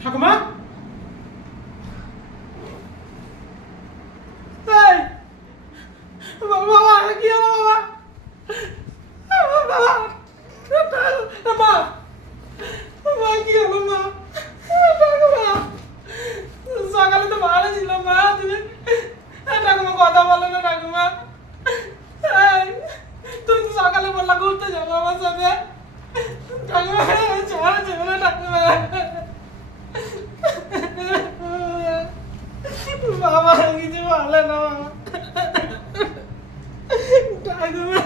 ঠাকুমা এই! বাবা বাবা কি হলো বাবা বাবা মা মা কি হলো মা ঠাকুমা সকালে তো ভালো ছিল মা তুমি ঠাকুমা কথা বলো না ঠাকুমা এই, তুমি তো ঘুরতে যাব আমার সাথে। ঠাকুমা ঠাকুমা বাবা, কিছু বলে না বাবা। ঠাকুমা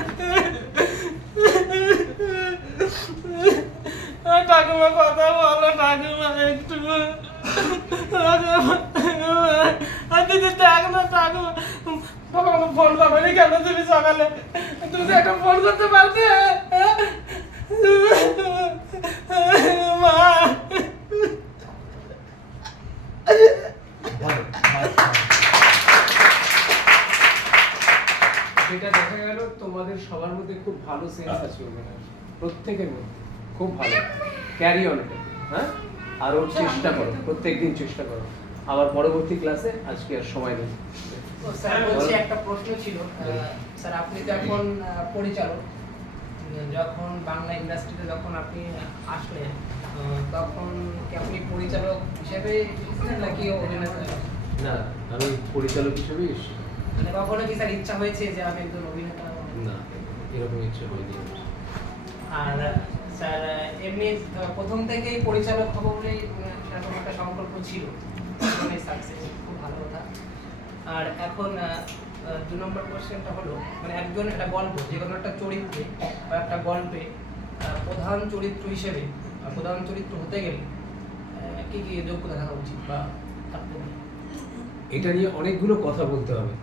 ঠাকুমা, কথা বলো, ঠাকুমা, একটু। দিদি ঠাকুমা। বাবা, ফোন পাবে কেন তুমি সকালে? তুমি একটা ফোন করতে পারতে মা। যেটা দেখা গেল, তোমাদের সবার মধ্যে খুব ভালো সেন্স আছে অভিনয় প্রত্যেকের মধ্যে খুব ভালো। ক্যারি অন হ্যাঁ? আরও চেষ্টা করো। প্রত্যেকদিন চেষ্টা করো। আবার পরবর্তী ক্লাসে আজকে আর সময় নেই। স্যার বলছি একটা প্রশ্ন ছিল স্যার আপনি তো এখন পরিচালক। যখন বাংলা ইন্ডাস্ট্রিতে যখন আপনি আসলেন তখন কি আপনি পরিচালক হিসেবে এসেছিলেন নাকি অভিনেতা? না আমি পরিচালক হিসেবে এসেছি। মানে কখনো কি স্যার ইচ্ছা হয়েছে যে আমি একজন অভিনেতা? না এরকম ইচ্ছে হয়নি আর স্যার এমনি প্রথম থেকেই পরিচালক হব আহ, সেরকম একটা সংকল্প ছিল। সাকসেস খুব ভালো কথা। আর এখন দু নম্বর কোশ্চেনটা হলো মানে একজন একটা গল্প, যে কোনো একটা চরিত্রে বা একটা গল্পে প্রধান চরিত্র হিসেবে প্রধান চরিত্র হতে গেলে কী কী যোগ্যতা থাকা উচিত বা থাকতে এটা নিয়ে অনেকগুলো কথা বলতে হবে।